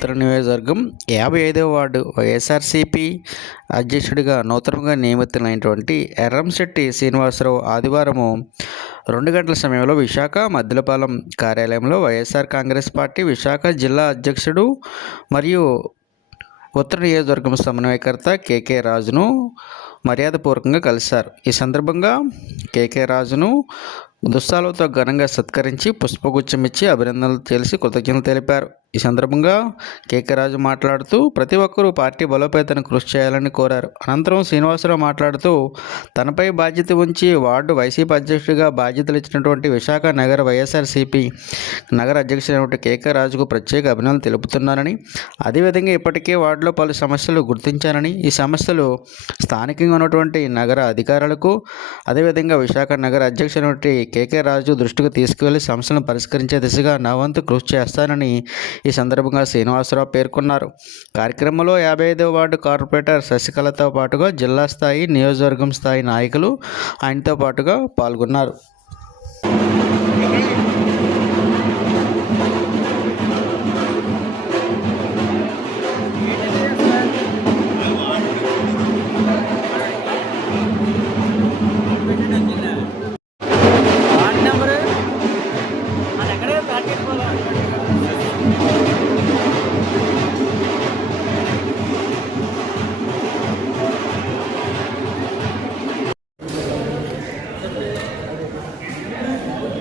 ఉత్తర నియోజకవర్గం యాభై ఐదవ వార్డు వైఎస్ఆర్సీపీ అధ్యక్షుడిగా నూతనంగా నియమితులైనటువంటి ఎర్రంశెట్టి శ్రీనివాసరావు ఆదివారము రెండు గంటల సమయంలో విశాఖ మద్దిలపాలెం కార్యాలయంలో వైఎస్ఆర్ కాంగ్రెస్ పార్టీ విశాఖ జిల్లా అధ్యక్షుడు మరియు ఉత్తర నియోజకవర్గం సమన్వయకర్త కేకే రాజును మర్యాదపూర్వకంగా కలిశారు. ఈ సందర్భంగా కేకే రాజును దుస్తాలతో ఘనంగా సత్కరించి పుష్పగుచ్చం ఇచ్చి అభినందనలు తెలిసి కృతజ్ఞతలు తెలిపారు. ఈ సందర్భంగా కేకే రాజు మాట్లాడుతూ ప్రతి ఒక్కరూ పార్టీ బలోపేతను కృషి చేయాలని కోరారు. అనంతరం శ్రీనివాసరావు మాట్లాడుతూ తనపై బాధ్యత ఉంచి వార్డు వైసీపీ అధ్యక్షుడిగా బాధ్యతలు ఇచ్చినటువంటి విశాఖ నగర వైఎస్ఆర్సీపీ నగర అధ్యక్షుడైనటువంటి కేకే రాజుకు ప్రత్యేక అభినందనలు తెలుపుతున్నానని అదేవిధంగా ఇప్పటికే వార్డులో పలు సమస్యలు గుర్తించానని ఈ సమస్యలు స్థానికంగా ఉన్నటువంటి నగర అధికారులకు అదేవిధంగా విశాఖ నగర అధ్యక్షుడైనటువంటి కేకే రాజు దృష్టికి తీసుకువెళ్ళి సమస్యలను పరిష్కరించే దిశగా నా వంతు కృషి చేస్తానని ఈ సందర్భంగా శ్రీనివాసరావు పేర్కొన్నారు. కార్యక్రమంలో యాభై ఐదవ వార్డు కార్పొరేటర్ శశికళతో పాటుగా జిల్లా స్థాయి నియోజకవర్గం స్థాయి నాయకులు ఆయనతో పాటుగా పాల్గొన్నారు.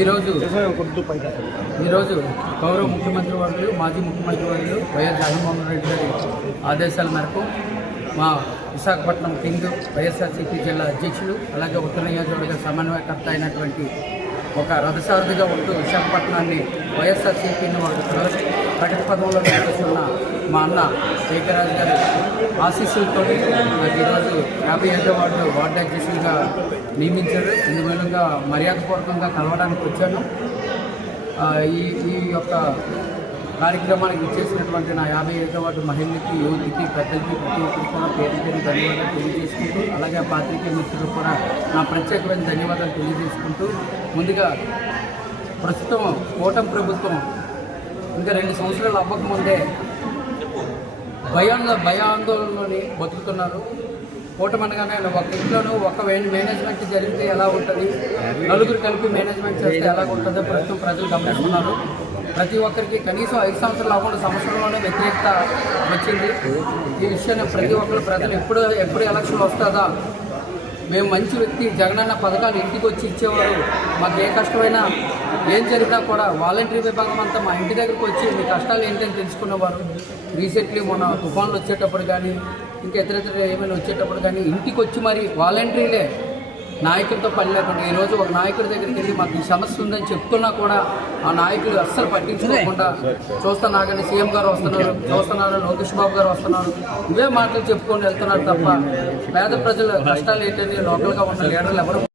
ఈరోజు ఈరోజు గౌరవ ముఖ్యమంత్రి వర్యులు మాజీ ముఖ్యమంత్రి వర్యులు వైఎస్ జగన్మోహన్ రెడ్డి గారి ఆదేశాల మేరకు మా విశాఖపట్నం కింగ్ వైఎస్ఆర్సీపీ జిల్లా అధ్యక్షులు అలాగే ఉత్తర నియోజకవర్గ సమన్వయకర్త అయినటువంటి ఒక రథసారథిగా ఉంటూ విశాఖపట్నాన్ని వైఎస్ఆర్సీపీని వాళ్ళు ప్రకటి పదంలో నడిపిస్తున్న మా అన్న ఏకరాజు గారి ఆశీస్సులతో నాకు ఈరోజు యాభై ఐదో వార్డు వార్డు అధ్యక్షులుగా నియమించారు. ఇందుమూలంగా మర్యాదపూర్వకంగా కలవడానికి వచ్చాను. ఈ ఈ యొక్క కార్యక్రమానికి ఇచ్చేసినటువంటి నా యాభై ఐదో వార్డు మహిళలకి యువతికి పెద్దలకి ప్రతి ఒక్కరికి కూడా పేరు పేరు ధన్యవాదాలు తెలియజేసుకుంటూ అలాగే ఆ పాత్రికేయ మిత్రులకు కూడా నా ప్రత్యేకమైన ధన్యవాదాలు తెలియజేసుకుంటూ ముందుగా ప్రస్తుతం కూటమి ప్రభుత్వం ఇంకా రెండు సంవత్సరాలు అవ్వకముందే భయాందో భయాందోళనలోని బతుకుతున్నారు. కూటమనగానే ఒక ఇంట్లోనూ ఒక మేనేజ్మెంట్ జరిగితే ఎలా ఉంటుంది? నలుగురు కలిపి మేనేజ్మెంట్ చేస్తే ఎలా ఉంటుందో ప్రస్తుతం ప్రజలు గమనిస్తున్నారు. ప్రతి ఒక్కరికి కనీసం ఐదు సంవత్సరాలు అవ్వకుండా సంవత్సరంలోనే వ్యతిరేకత వచ్చింది. ఈ విషయాన్ని ప్రతి ఒక్కరు ప్రజలు ఎప్పుడు ఎప్పుడు ఎలక్షన్ వస్తుందా? మేము మంచి వ్యక్తి జగనన్న పథకాలు ఇంటికి వచ్చి ఇచ్చేవారు. మాకు ఏ కష్టమైనా ఏం జరిగినా కూడా వాలంటరీ విభాగం అంతా మా ఇంటి దగ్గరకు వచ్చి మీ కష్టాలు ఏంటని తెలుసుకునేవారు. రీసెంట్లీ మొన్న తుఫాన్లు వచ్చేటప్పుడు కానీ ఇంకా ఇతర ఇతర ఏమైనా వచ్చేటప్పుడు కానీ ఇంటికి వచ్చి మరి వాలంటరీలే నాయకులతో పని లేకుండా ఈరోజు ఒక నాయకుడి దగ్గరికి వెళ్ళి మాకు ఈ సమస్య ఉందని చెప్తున్నా కూడా ఆ నాయకులు అస్సలు పట్టించుకోకుండా చూస్తున్నాగని సీఎం గారు వస్తున్నారు చూస్తున్నారు లోకేష్ బాబు గారు వస్తున్నారు. ఇవే మాటలు చెప్పుకొని వెళ్తున్నారు తప్ప పేద ప్రజల కష్టాలు ఏంటని లోకల్గా ఉన్న లీడర్లు ఎవరు